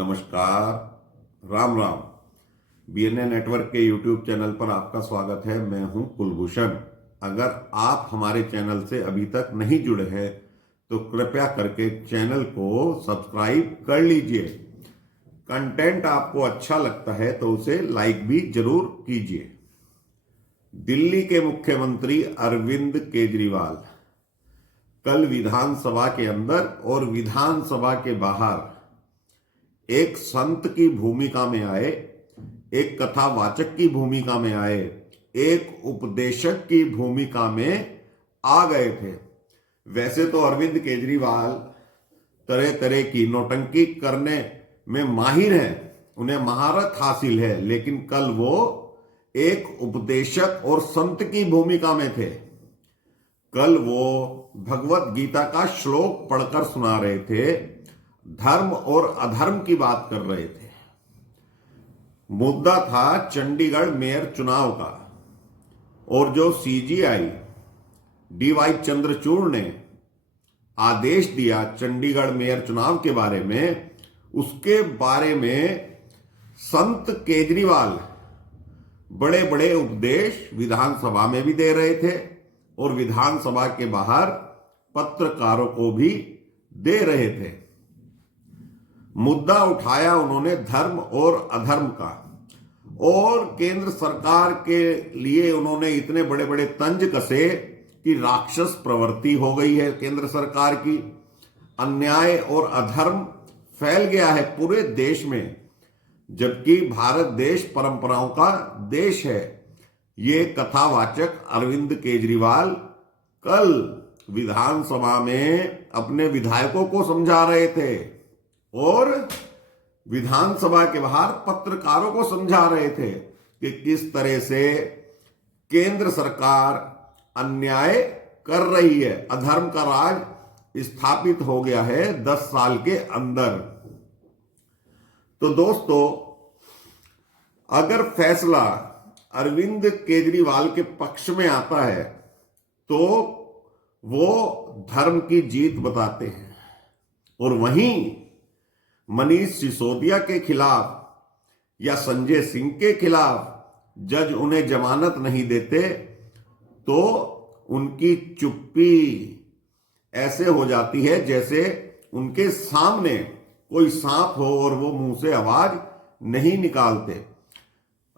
नमस्कार, Ram Ram. BNA network के YouTube channel पर आपका स्वागत है। मैं हूं कुलभूषण। अगर आप हमारे चैनल से अभी तक नहीं जुड़े हैं तो कृपया करके चैनल को सब्सक्राइब कर लीजिए। कंटेंट आपको अच्छा लगता है तो उसे लाइक भी जरूर कीजिए। दिल्ली के मुख्यमंत्री अरविंद केजरीवाल कल विधानसभा के अंदर और विधानसभा के बाहर एक संत की भूमिका में आए, एक कथावाचक की भूमिका में आए, एक उपदेशक की भूमिका में आ गए थे। वैसे तो अरविंद केजरीवाल तरह तरह की नौटंकी करने में माहिर हैं, उन्हें महारत हासिल है, लेकिन कल वो एक उपदेशक और संत की भूमिका में थे। कल वो भगवत गीता का श्लोक पढ़कर सुना रहे थे, धर्म और अधर्म की बात कर रहे थे। मुद्दा था चंडीगढ़ मेयर चुनाव का, और जो सीजीआई डीवाई चंद्रचूड़ ने आदेश दिया चंडीगढ़ मेयर चुनाव के बारे में, उसके बारे में संत केजरीवाल बड़े बड़े उपदेश विधानसभा में भी दे रहे थे और विधानसभा के बाहर पत्रकारों को भी दे रहे थे। मुद्दा उठाया उन्होंने धर्म और अधर्म का, और केंद्र सरकार के लिए उन्होंने इतने बड़े बड़े तंज कसे कि राक्षस प्रवृत्ति हो गई है केंद्र सरकार की। अन्याय और अधर्म फैल गया है पूरे देश में, जबकि भारत देश परंपराओं का देश है। ये कथावाचक अरविंद केजरीवाल कल विधानसभा में अपने विधायकों को समझा रहे थे और विधानसभा के बाहर पत्रकारों को समझा रहे थे कि किस तरह से केंद्र सरकार अन्याय कर रही है, अधर्म का राज स्थापित हो गया है 10 साल के अंदर। तो दोस्तों, अगर फैसला अरविंद केजरीवाल के पक्ष में आता है तो वो धर्म की जीत बताते हैं, और वहीं मनीष सिसोदिया के खिलाफ या संजय सिंह के खिलाफ जज उन्हें जमानत नहीं देते तो उनकी चुप्पी ऐसे हो जाती है जैसे उनके सामने कोई सांप हो और वो मुंह से आवाज नहीं निकालते।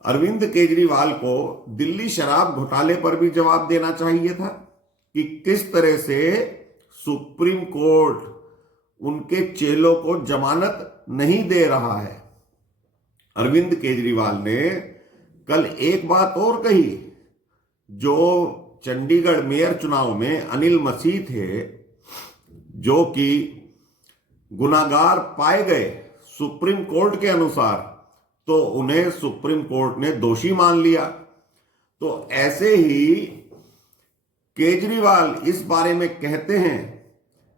अरविंद केजरीवाल को दिल्ली शराब घोटाले पर भी जवाब देना चाहिए था कि किस तरह से सुप्रीम कोर्ट उनके चेलों को जमानत नहीं दे रहा है। अरविंद केजरीवाल ने कल एक बात और कही, जो चंडीगढ़ मेयर चुनाव में अनिल मसीह थे, जो कि गुनाहगार पाए गए सुप्रीम कोर्ट के अनुसार, तो उन्हें सुप्रीम कोर्ट ने दोषी मान लिया। तो ऐसे ही केजरीवाल इस बारे में कहते हैं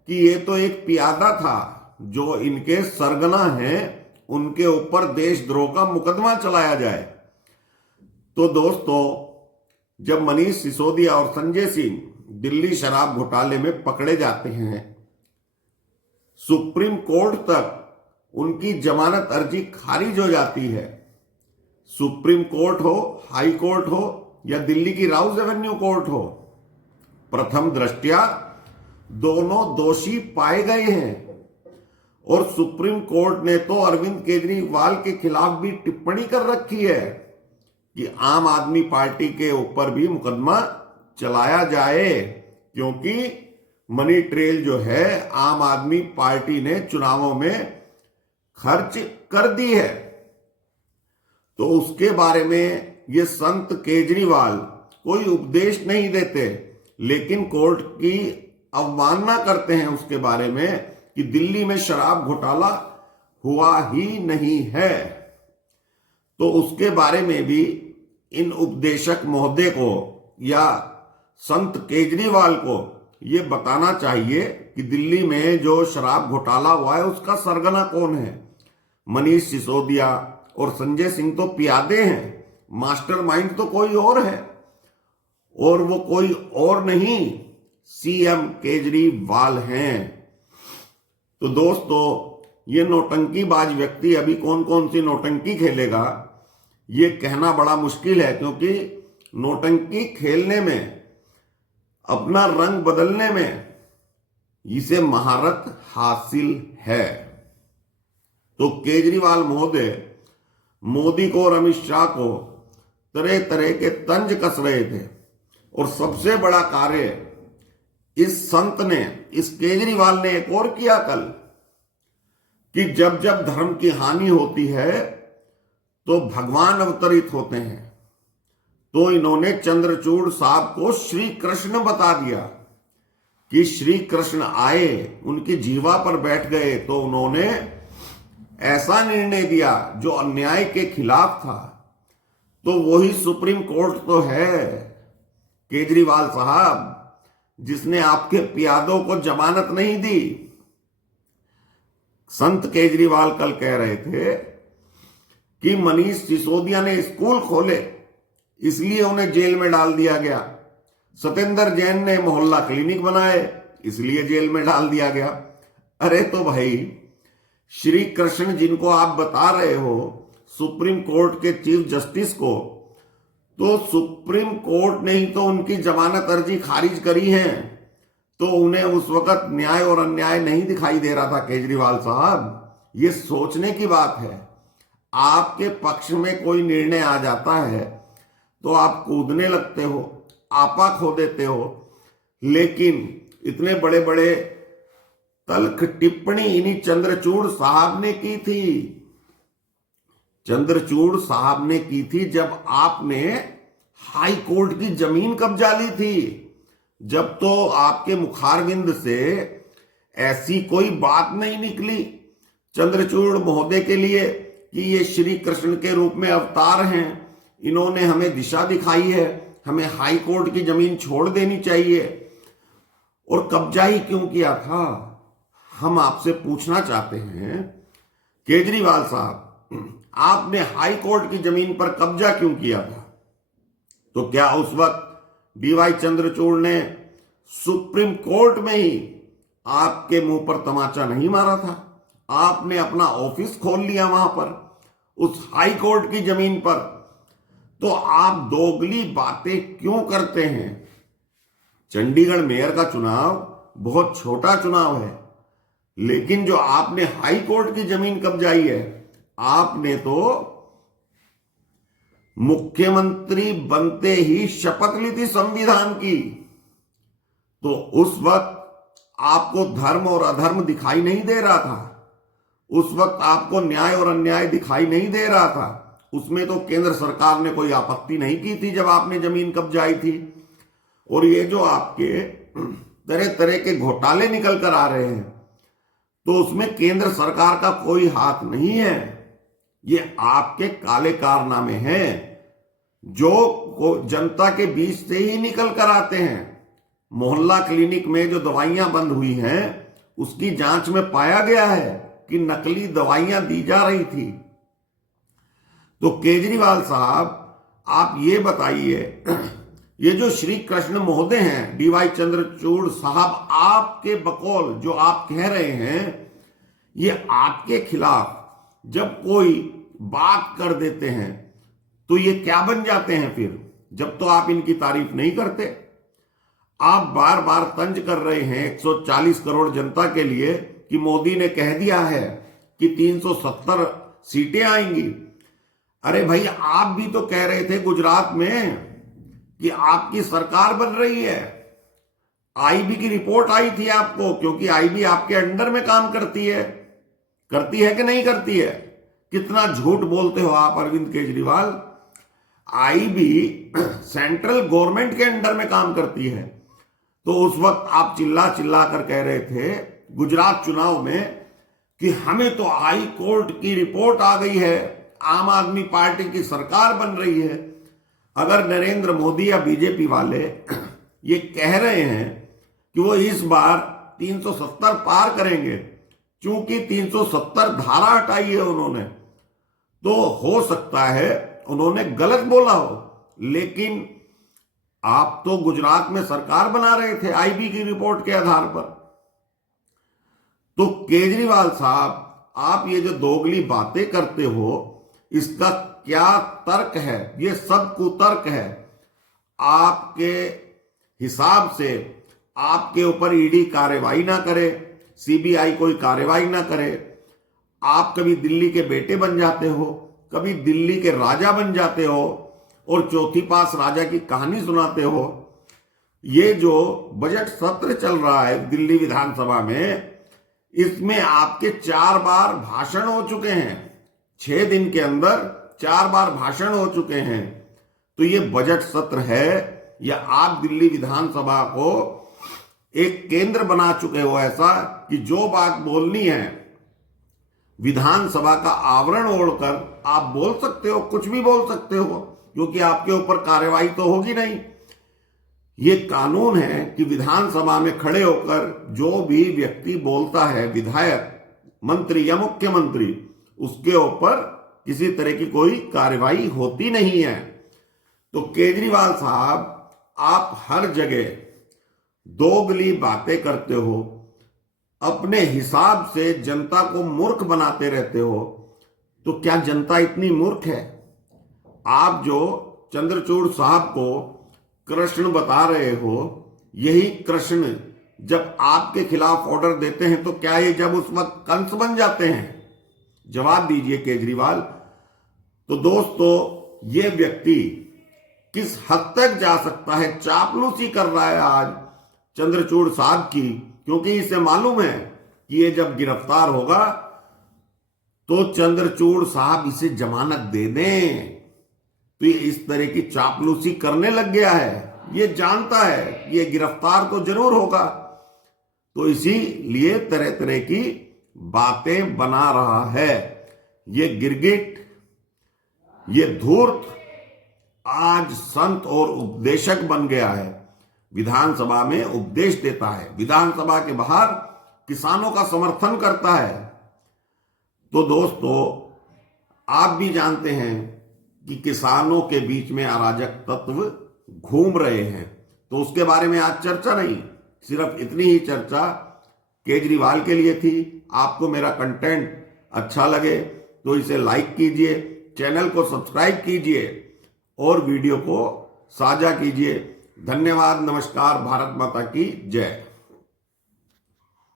कि ये तो एक प्यादा था, जो इनके सरगना हैं, उनके ऊपर देशद्रोह का मुकदमा चलाया जाए। तो दोस्तों, जब मनीष सिसोदिया और संजय सिंह दिल्ली शराब घोटाले में पकड़े जाते हैं, सुप्रीम कोर्ट तक उनकी जमानत अर्जी खारिज हो जाती है। सुप्रीम कोर्ट हो, हाई कोर्ट हो या दिल्ली की राउज एवेन्यू कोर्ट हो, प्रथम दृष्टया दोनों दोषी पाए गए हैं। और सुप्रीम कोर्ट ने तो अरविंद केजरीवाल के खिलाफ भी टिप्पणी कर रखी है कि आम आदमी पार्टी के ऊपर भी मुकदमा चलाया जाए, क्योंकि मनी ट्रेल जो है आम आदमी पार्टी ने चुनावों में खर्च कर दी है। तो उसके बारे में ये संत केजरीवाल कोई उपदेश नहीं देते, लेकिन कोर्ट की अवमानना करते हैं उसके बारे में कि दिल्ली में शराब घोटाला हुआ ही नहीं है। तो उसके बारे में भी इन उपदेशक महोदय को या संत केजरीवाल को ये बताना चाहिए कि दिल्ली में जो शराब घोटाला हुआ है उसका सरगना कौन है। मनीष सिसोदिया और संजय सिंह तो प्यादे हैं, मास्टरमाइंड तो कोई और है, और वो कोई और नहीं, सीएम केजरीवाल हैं। तो दोस्तों, ये नौटंकीबाज व्यक्ति अभी कौन कौन सी नौटंकी खेलेगा ये कहना बड़ा मुश्किल है, क्योंकि नौटंकी खेलने में, अपना रंग बदलने में इसे महारत हासिल है। तो केजरीवाल महोदय मोदी को और अमित शाह को तरह तरह के तंज कस रहे थे, और सबसे बड़ा कार्य इस संत ने, इस केजरीवाल ने एक और किया कल, कि जब जब धर्म की हानि होती है तो भगवान अवतरित होते हैं। तो इन्होंने चंद्रचूड़ साहब को श्री कृष्ण बता दिया कि श्री कृष्ण आए, उनकी जीवा पर बैठ गए, तो उन्होंने ऐसा निर्णय दिया जो अन्याय के खिलाफ था। तो वही सुप्रीम कोर्ट तो है केजरीवाल साहब, जिसने आपके पियादों को जमानत नहीं दी। संत केजरीवाल कल कह रहे थे कि मनीष सिसोदिया ने स्कूल खोले इसलिए उन्हें जेल में डाल दिया गया, सत्येंद्र जैन ने मोहल्ला क्लिनिक बनाए इसलिए जेल में डाल दिया गया। अरे तो भाई, श्री कृष्ण जिनको आप बता रहे हो सुप्रीम कोर्ट के चीफ जस्टिस को, तो सुप्रीम कोर्ट ने ही तो उनकी जमानत अर्जी खारिज करी है, तो उन्हें उस वक्त न्याय और अन्याय नहीं दिखाई दे रहा था। केजरीवाल साहब, ये सोचने की बात है। आपके पक्ष में कोई निर्णय आ जाता है तो आप कूदने लगते हो, आपा खो देते हो, लेकिन इतने बड़े बड़े तल्ख टिप्पणी इन्हीं चंद्रचूड़ साहब ने की थी। चंद्रचूड़ साहब ने की थी जब आपने हाई कोर्ट की जमीन कब्जा ली थी। जब तो आपके मुखारविंद से ऐसी कोई बात नहीं निकली चंद्रचूड़ महोदय के लिए कि ये श्री कृष्ण के रूप में अवतार हैं, इन्होंने हमें दिशा दिखाई है, हमें हाई कोर्ट की जमीन छोड़ देनी चाहिए। और कब्जा ही क्यों किया था, हम आपसे पूछना चाहते हैं केजरीवाल साहब, आपने हाई कोर्ट की जमीन पर कब्जा क्यों किया था? तो क्या उस वक्त डीवाई चंद्रचूड़ ने सुप्रीम कोर्ट में ही आपके मुंह पर तमाचा नहीं मारा था? आपने अपना ऑफिस खोल लिया वहां पर, उस हाई कोर्ट की जमीन पर। तो आप दोगली बातें क्यों करते हैं? चंडीगढ़ मेयर का चुनाव बहुत छोटा चुनाव है, लेकिन जो आपने हाई कोर्ट की जमीन कब्जाई है, आपने तो मुख्यमंत्री बनते ही शपथ ली थी संविधान की। तो उस वक्त आपको धर्म और अधर्म दिखाई नहीं दे रहा था, उस वक्त आपको न्याय और अन्याय दिखाई नहीं दे रहा था। उसमें तो केंद्र सरकार ने कोई आपत्ति नहीं की थी जब आपने जमीन कब्जाई थी। और ये जो आपके तरह तरह के घोटाले निकल कर आ रहे हैं, तो उसमें केंद्र सरकार का कोई हाथ नहीं है। ये आपके काले कारनामे हैं जो जनता के बीच से ही निकल कर आते हैं। मोहल्ला क्लिनिक में जो दवाइयां बंद हुई हैं, उसकी जांच में पाया गया है कि नकली दवाइयां दी जा रही थी। तो केजरीवाल साहब, आप ये बताइए, ये जो श्री कृष्ण महोदय हैं, डीवाई चंद्रचूड़ साहब, आपके बकौल जो आप कह रहे हैं, ये आपके खिलाफ जब कोई बात कर देते हैं तो ये क्या बन जाते हैं फिर, जब तो आप इनकी तारीफ नहीं करते। आप बार बार तंज कर रहे हैं 140 करोड़ जनता के लिए कि मोदी ने कह दिया है कि 370 सीटें आएंगी। अरे भाई, आप भी तो कह रहे थे गुजरात में कि आपकी सरकार बन रही है। आईबी की रिपोर्ट आई थी आपको, क्योंकि आईबी आपके अंडर में काम करती है कि नहीं करती है? कितना झूठ बोलते हो आप Arvind Kejriwal. IB central government के अंडर में काम करती है। तो उस वक्त आप चिल्ला चिल्ला कर कह रहे थे गुजरात चुनाव में कि हमें तो हाई कोर्ट की रिपोर्ट आ गई है, आम आदमी पार्टी की सरकार बन रही है। अगर नरेंद्र मोदी या बीजेपी वाले ये कह रहे हैं कि वो इस बार 370 पार करेंगे, चूंकि 370 धारा हटाई है उन्होंने, तो हो सकता है उन्होंने गलत बोला हो, लेकिन आप तो गुजरात में सरकार बना रहे थे आईबी की रिपोर्ट के आधार पर। तो केजरीवाल साहब, आप ये जो दोगली बातें करते हो इसका क्या तर्क है? ये सब कुतर्क है। आपके हिसाब से आपके ऊपर ईडी कार्रवाई ना करे, सीबीआई कोई कार्रवाई ना करे, आप कभी दिल्ली के बेटे बन जाते हो, कभी दिल्ली के राजा बन जाते हो और चौथी पास राजा की कहानी सुनाते हो। ये जो बजट सत्र चल रहा है दिल्ली विधानसभा में, इसमें आपके 4 बार भाषण हो चुके हैं। 6 दिन के अंदर 4 बार भाषण हो चुके हैं। तो ये बजट सत्र है या आप दिल्ली विधानसभा को एक केंद्र बना चुके हो ऐसा कि जो बात बोलनी है विधानसभा का आवरण ओढ़कर आप बोल सकते हो, कुछ भी बोल सकते हो, क्योंकि आपके ऊपर कार्रवाई तो होगी नहीं। ये कानून है कि विधानसभा में खड़े होकर जो भी व्यक्ति बोलता है, विधायक, मंत्री या मुख्यमंत्री, उसके ऊपर किसी तरह की कोई कार्रवाई होती नहीं है। तो केजरीवाल साहब, आप हर जगह दोगली बातें करते हो, अपने हिसाब से जनता को मूर्ख बनाते रहते हो। तो क्या जनता इतनी मूर्ख है? आप जो चंद्रचूड़ साहब को कृष्ण बता रहे हो, यही कृष्ण जब आपके खिलाफ ऑर्डर देते हैं तो क्या ये जब उस वक्त कंस बन जाते हैं? जवाब दीजिए केजरीवाल। तो दोस्तों, ये व्यक्ति किस हद तक जा सकता है? चापलूसी कर रहा है आज चंद्रचूड़ साहब की, क्योंकि इसे मालूम है कि ये जब गिरफ्तार होगा तो चंद्रचूड़ साहब इसे जमानत दे दें। तो ये इस तरह की चापलूसी करने लग गया है। ये जानता है ये गिरफ्तार तो जरूर होगा, तो इसीलिए तरह तरह की बातें बना रहा है। ये गिरगिट, ये धूर्त आज संत और उपदेशक बन गया है। विधानसभा में उपदेश देता है, विधानसभा के बाहर किसानों का समर्थन करता है। तो दोस्तों, आप भी जानते हैं कि किसानों के बीच में अराजक तत्व घूम रहे हैं, तो उसके बारे में आज चर्चा नहीं, सिर्फ इतनी ही चर्चा केजरीवाल के लिए थी। आपको मेरा कंटेंट अच्छा लगे तो इसे लाइक कीजिए, चैनल को सब्सक्राइब कीजिए और वीडियो को साझा कीजिए। धन्यवाद। नमस्कार। भारत माता की जय।